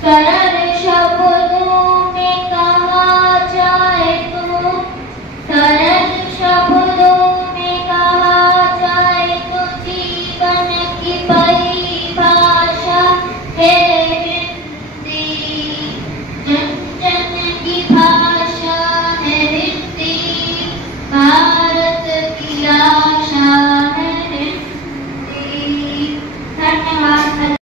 सरल शब्दों में कहा जाए तो, सरल शब्दों में कहा जाए तो जीवन की परिभाषा है हिंदी। जन जन की भाषा है हिंदी, भारत की आशा है हिंदी। धन्यवाद।